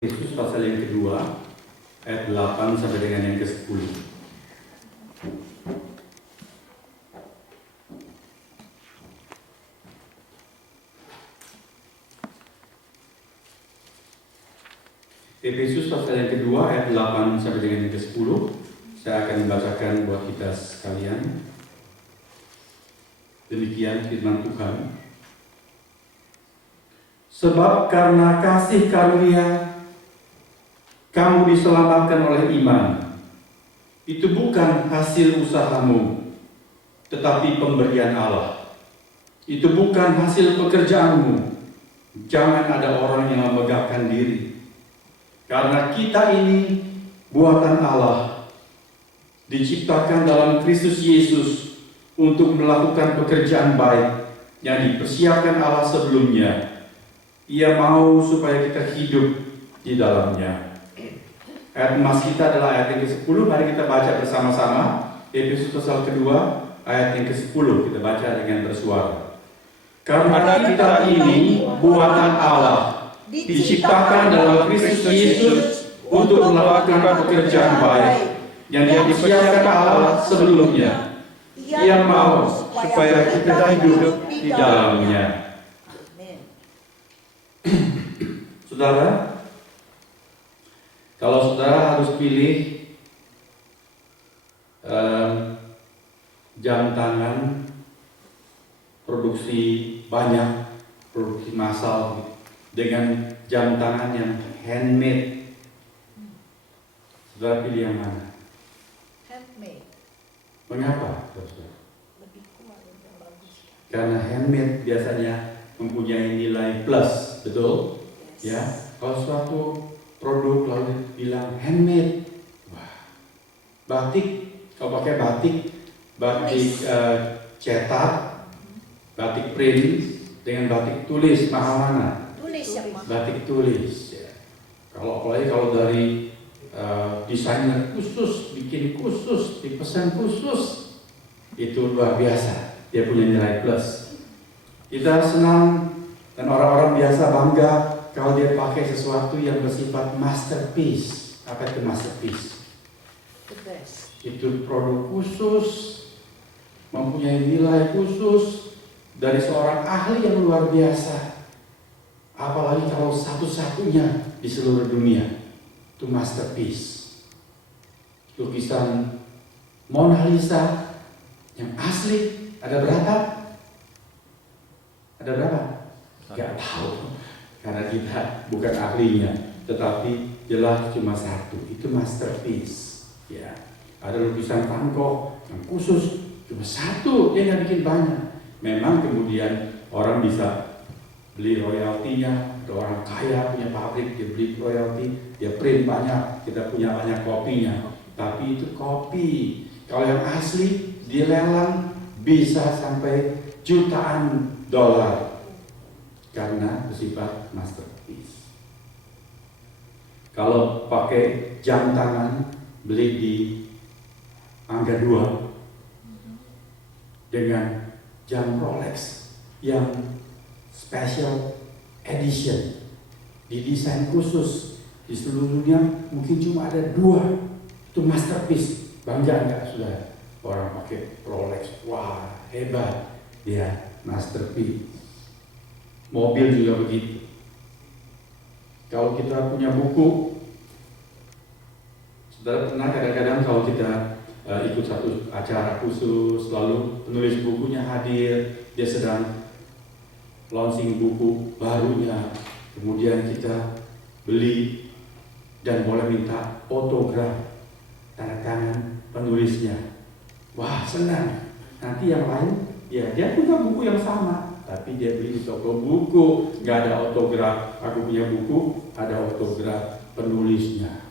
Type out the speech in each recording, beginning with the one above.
Yesus pasal yang kedua, ayat 8 sampai dengan yang ke-10. Efesus pasal yang kedua, ayat 8 sampai dengan yang ke-10. Saya akan membacakan buat kita sekalian. Demikian firman Tuhan. Sebab karena kasih karunia kamu diselamatkan oleh iman. Itu bukan hasil usahamu, tetapi pemberian Allah. Itu bukan hasil pekerjaanmu. Jangan ada orang yang memegahkan diri. Karena kita ini buatan Allah, diciptakan dalam Kristus Yesus untuk melakukan pekerjaan baik yang dipersiapkan Allah sebelumnya. Ia mau supaya kita hidup di dalamnya. Ayat emas kita adalah ayat yang ke-10. Mari kita baca bersama-sama. Efesus pasal kedua, ayat yang ke-10. Kita baca dengan bersuara. Karena kita ini buatan Allah, diciptakan dalam Kristus Yesus untuk melakukan pekerjaan baik yang dipersiapkan Allah sebelumnya. Ia mau supaya kita hidup di dalamnya. Saudara, kalau saudara harus pilih jam tangan produksi banyak, produksi massal dengan jam tangan yang handmade, saudara pilih yang mana? Handmade. Mengapa, saudara? Lebih kuat, lebih bagus. Karena handmade biasanya mempunyai nilai plus, betul? Ya, kalau suatu produk lalu bilang handmade, wah, batik, kalau pakai batik cetak, batik print dengan batik tulis, mahal mana? Tulis yang mahal. Batik tulis. Ya. Apalagi kalau dari desainer khusus, bikin khusus, dipesan khusus, itu luar biasa. Dia punya nilai plus. Kita senang dan orang-orang biasa bangga kalau dia pakai sesuatu yang bersifat masterpiece. Apa itu masterpiece? The best. Itu produk khusus, mempunyai nilai khusus dari seorang ahli yang luar biasa. Apalagi kalau satu-satunya di seluruh dunia. Itu masterpiece. Lukisan Mona Lisa yang asli ada berapa? Ada berapa? Gak tahu. Karena kita bukan ahlinya, tetapi jelas cuma satu, itu masterpiece. Ya, ada lukisan Van Gogh yang khusus cuma satu, dia nggak bikin banyak. Memang kemudian orang bisa beli royaltinya, ada orang kaya punya pabrik, dia beli royalti, dia print banyak, kita punya banyak kopinya. Tapi itu kopi. Kalau yang asli dilelang bisa sampai jutaan dolar. Karena bersifat masterpiece. Kalau pakai jam tangan beli di Mangga 2 dengan jam Rolex yang special edition, didesain khusus di seluruh dunia, mungkin cuma ada 2, itu masterpiece. Bangga nggak sudah orang pakai Rolex? Wah, hebat, dia masterpiece. Mobil juga begitu. Kalau kita punya buku, saudara pernah kadang-kadang kalau kita ikut satu acara khusus, lalu penulis bukunya hadir, dia sedang launching buku barunya, kemudian kita beli dan boleh minta autograf tanda tangan penulisnya. Wah, senang. Nanti yang lain, ya dia punya buku yang sama, tapi dia beli di toko buku, nggak ada autograf. Aku punya buku, ada autograf penulisnya.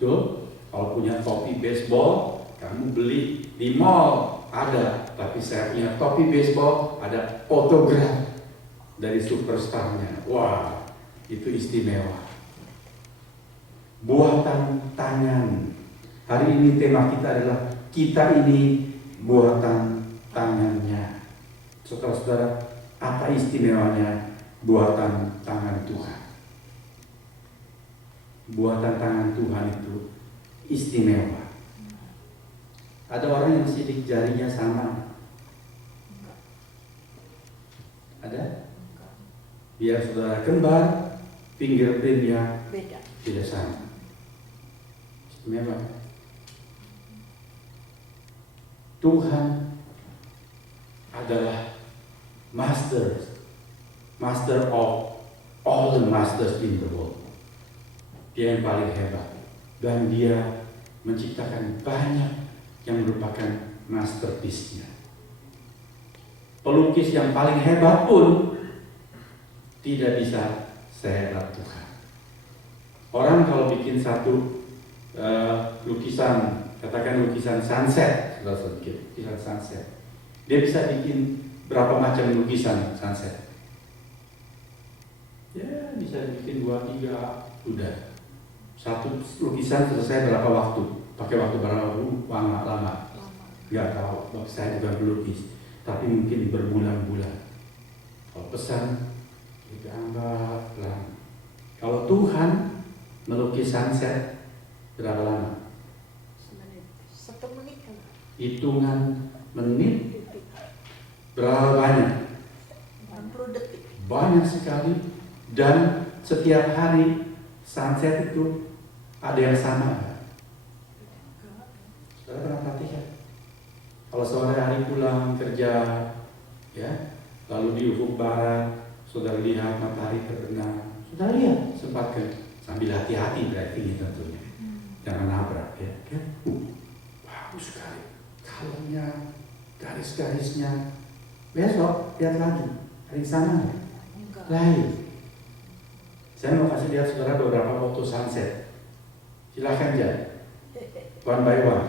Tuh, kalau punya topi baseball, kamu beli di mall, ada. Tapi saya punya topi baseball, ada autograf dari superstarnya. Wah, itu istimewa. Buatan tangan. Hari ini tema kita adalah kita ini buatan tangannya. Saudara-saudara, apa istimewanya buatan tangan Tuhan? buatan tangan Tuhan itu istimewa. Ada orang yang sidik jarinya sama. Enggak. Ada? Enggak. Biar saudara kembar, fingerprintnya Beda. tidak sama. Istimewa. Tuhan adalah master of all the masters in the world. Dia yang paling hebat. Dan dia menciptakan banyak yang merupakan masterpiece-nya. Pelukis yang paling hebat pun tidak bisa sehebat Tuhan. Orang kalau bikin satu lukisan, katakan lukisan sunset, lukisan sunset, dia bisa bikin berapa macam lukisan sunset? Ya, bisa bikin 2, 3, udah. Satu lukisan selesai berapa waktu? Pakai waktu berapa lama? Lama. Nggak tahu, saya bukan pelukis, tapi mungkin berbulan-bulan. Kalau pesan, digambar pelan. Kalau Tuhan melukis sunset berapa lama? Semenit. 1 menit kan? Hitungan menit Detik. berapa banyak? 60 detik. Banyak sekali. Dan setiap hari sunset itu ada yang sama. Saudara pernah perhatikan? Kalau sore hari pulang kerja, ya, lalu di ufuk barat, saudara lihat matahari terbenam. Saudara lihat, sempatkan sambil hati-hati berarti ini tentunya, jangan nabrak, ya. Kan? Bagus sekali, kalungnya, garis-garisnya. Besok lihat lagi, hari sana Enggak. lain. Saya mau kasih lihat saudara beberapa foto sunset. Silahkan aja, one by one.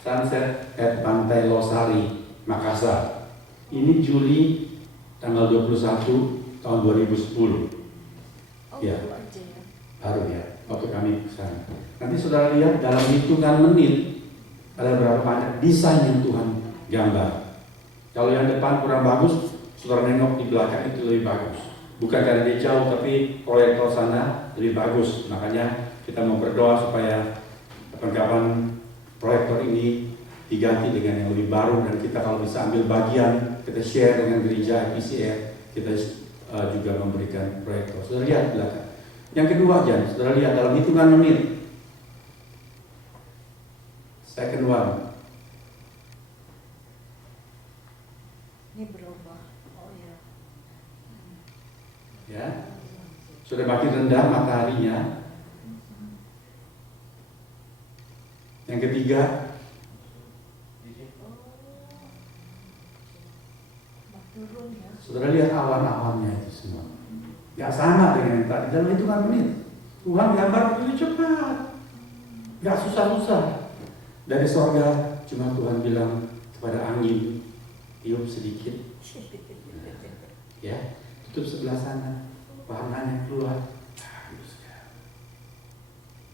Sunset at Pantai Losari, Makassar. Ini Juli tanggal 21 tahun 2010. Oh, Ya. itu aja ya. Baru ya, waktu kami ke sana. Nanti saudara lihat dalam hitungan menit ada berapa banyak desain yang Tuhan gambar. Kalau yang depan kurang bagus, saudara nengok di belakang itu lebih bagus. Bukan karena dia jauh, tapi proyektor sana lebih bagus. Makanya kita mau berdoa supaya kapan-kapan proyektor ini diganti dengan yang lebih baru, dan kita kalau bisa ambil bagian, kita share dengan gereja ICF, kita juga memberikan proyektor. Saudara lihat belakang. Yang kedua aja, saudara lihat dalam hitungan menit. Second one. Ini berubah. Oh ya. Ya, sudah makin rendah mataharinya. Yang ketiga, Turun ya. saudara lihat awan-awannya itu semua. Gak sama dengan yang tadi. Dalam hitungan menit, Tuhan gambar begitu cepat, gak susah-susah. Dari sorga, cuma Tuhan bilang kepada angin, tiup sedikit, ya, tutup sebelah sana, warnanya keluar. Bagus sekali.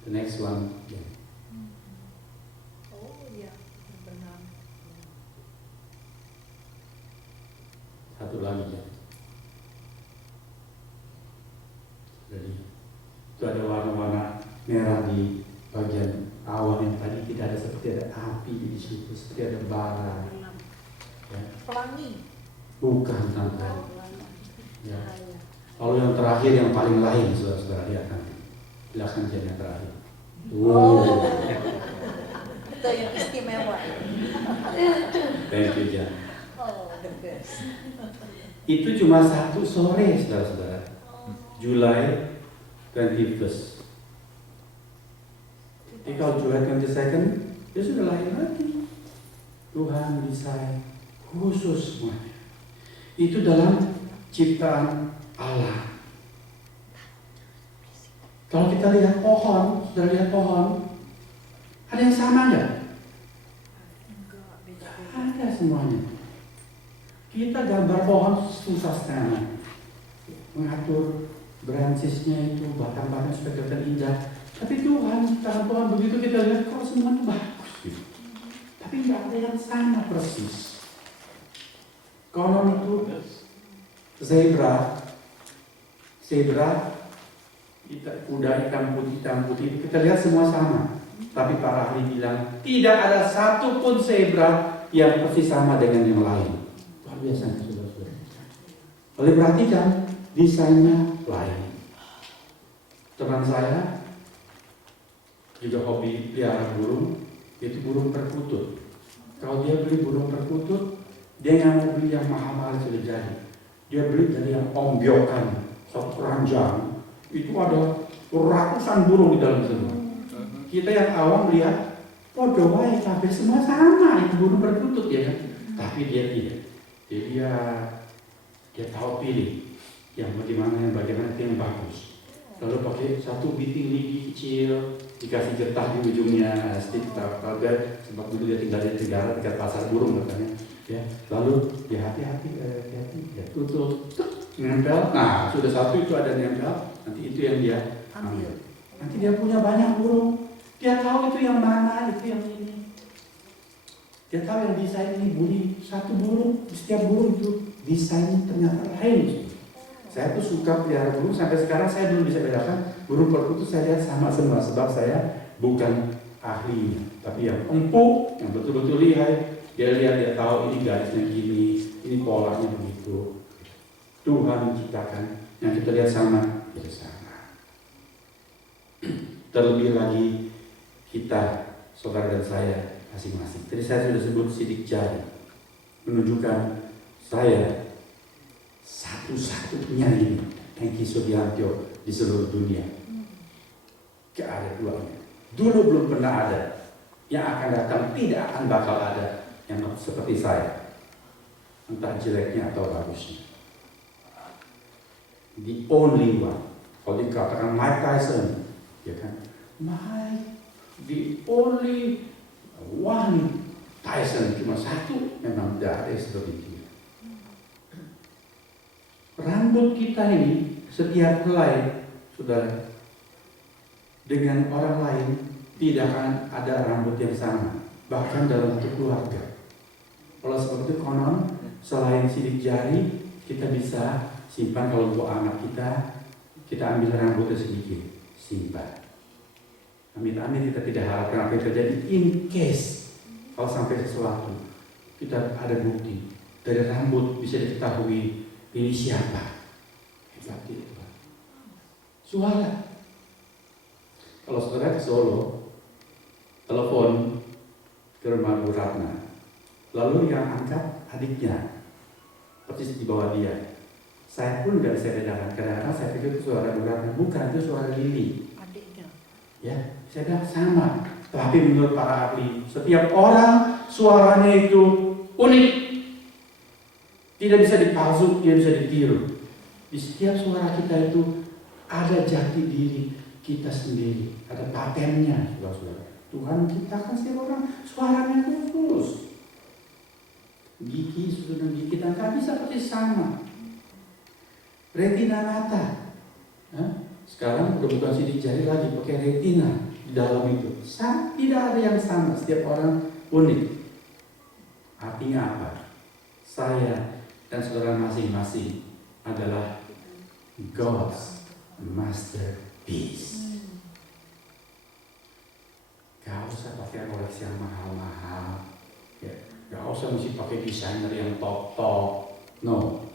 The next one. Ya. Oh iya, benar. Satu lagi ya. Jadi itu ada warna-warna merah di bagian awan yang tadi tidak ada, seperti ada api di situ, seperti ada bara. Ya. Pelangi. Bukan tante. Pelangi. Ya. Cahaya. Lalu yang terakhir yang paling lain, saudara-saudara lihat nanti. Silakan jadi yang terakhir. Oh. Itu yang istimewa. Thank you, Jan. Oh, the best. Itu cuma satu sore, saudara-saudara. July 21st. Jadi kalau July 22nd, dia sudah lain lagi. Tuhan desain khusus semuanya. Itu dalam ciptaan Allah. Kalau kita lihat pohon, sudah lihat pohon, ada yang sama nggak? Enggak, beda-beda. Ada semuanya. Kita gambar pohon susah sekali. Mengatur branchesnya itu, batang-batang supaya kelihatan indah. Tapi Tuhan, ciptaan Tuhan begitu kita lihat, kok semuanya bagus gitu. Tapi nggak ada yang sama persis. Konon itu zebra zebra, kuda hitam putih, kita lihat semua sama. Tapi para ahli bilang tidak ada satupun zebra yang persis sama dengan yang lain. Luar biasa, saudara-saudara. Oleh perhatikan desainnya lain. Teman saya juga hobi pelihara burung, itu burung perkutut. Kalau dia beli burung perkutut, dia nggak mau beli yang mahal-mahal sudah jadi. Dia beli dari yang ombyokan, satu keranjang, itu ada ratusan burung di dalam sana. Kita yang awam lihat, oh doai kabeh semua sama, itu burung perkutut ya kan? Tapi dia tidak. Dia tahu pilih yang bagaimana itu yang bagus. Lalu pakai satu biting lidi kecil, dikasih getah di ujungnya, stick target, sebab dulu dia tinggal di negara dekat pasar burung katanya. Ya, lalu dia hati-hati, dia tutup, nempel. Nah, sudah satu itu ada nempel, nanti itu yang dia ambil. Nanti dia punya banyak burung, dia tahu itu yang mana, itu yang ini. Dia tahu yang desain ini bunyi satu burung, setiap burung itu desainnya ternyata lain. Saya tuh suka pelihara burung, sampai sekarang saya belum bisa bedakan burung perkutut saya lihat sama semua, sebab saya bukan ahlinya, tapi yang empuk, yang betul-betul lihai. Dia lihat, dia tahu ini garisnya gini, ini polanya begitu. Tuhan menciptakan, yang kita lihat sama, kita sama. Terlebih lagi kita, saudara dan saya masing-masing. Tadi saya sudah sebut sidik jari, menunjukkan saya satu-satunya ini Hengki Sudiantyo di seluruh dunia. Gak ada duanya. Dulu belum pernah ada. Yang akan datang tidak akan bakal ada yang seperti saya, entah jeleknya atau bagusnya. The only one. Kalau dikatakan Mike Tyson, ya kan? The only one Tyson, cuma satu, memang tidak ada seperti dia. Rambut kita ini setiap helai, saudara, dengan orang lain tidak akan ada rambut yang sama, bahkan dalam satu keluarga. Kalau seperti itu konon, selain sidik jari, kita bisa simpan kalau untuk anak kita ambil rambutnya sedikit, simpan. Amit-amit kita tidak harapkan apa yang terjadi. In case kalau sampai sesuatu, kita ada bukti dari rambut bisa diketahui ini siapa. Hebat itu. Suara. Kalau saudara ke Solo, telepon ke rumah Bu Ratna. Lalu yang angkat adiknya, persis di bawah dia. Saya pun nggak bisa bedakan, kadang-kadang saya pikir itu suara Bu Ratna, bukan, itu suara Lili. Adiknya. Ya, saya bilang sama. Tapi menurut para ahli, setiap orang suaranya itu unik, tidak bisa dipalsu, tidak bisa ditiru. Di setiap suara kita itu ada jati diri kita sendiri, ada patennya, saudara-saudara. Tuhan menciptakan setiap orang suaranya khusus. Gigi, susunan gigi kita nggak bisa persis sama. Retina mata, sekarang udah bukan sidik jari lagi, pakai retina di dalam itu. Tidak ada yang sama, setiap orang unik. Artinya apa? Saya dan saudara masing-masing adalah God's masterpiece. Gak usah pakai koleksi yang mahal-mahal, ya. Gak usah mesti pakai desainer yang top-top. No,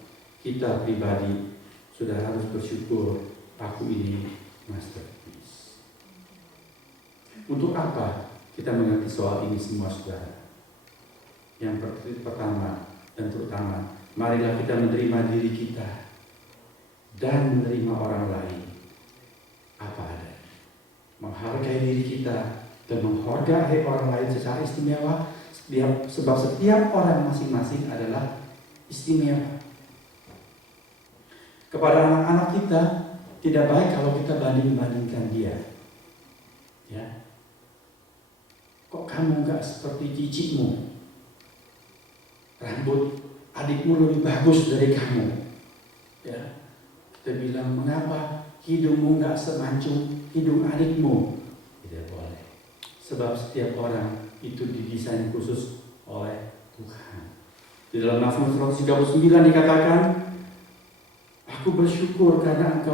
kita pribadi sudah harus bersyukur aku ini masterpiece. Untuk apa kita mengerti soal ini semua, saudara? Yang pertama dan terutama, marilah kita menerima diri kita dan menerima orang lain apa adanya. Menghargai diri kita dan menghargai orang lain secara istimewa, sebab setiap orang masing-masing adalah istimewa. Kepada anak-anak kita tidak baik kalau kita banding-bandingkan dia. Ya. Kok kamu nggak seperti cicikmu? Rambut adikmu lebih bagus dari kamu. Ya. Kita bilang, mengapa hidungmu nggak semancung hidung adikmu? Tidak boleh. Sebab setiap orang itu didesain khusus oleh Tuhan. Di dalam Mazmur 139 dikatakan, aku bersyukur karena Engkau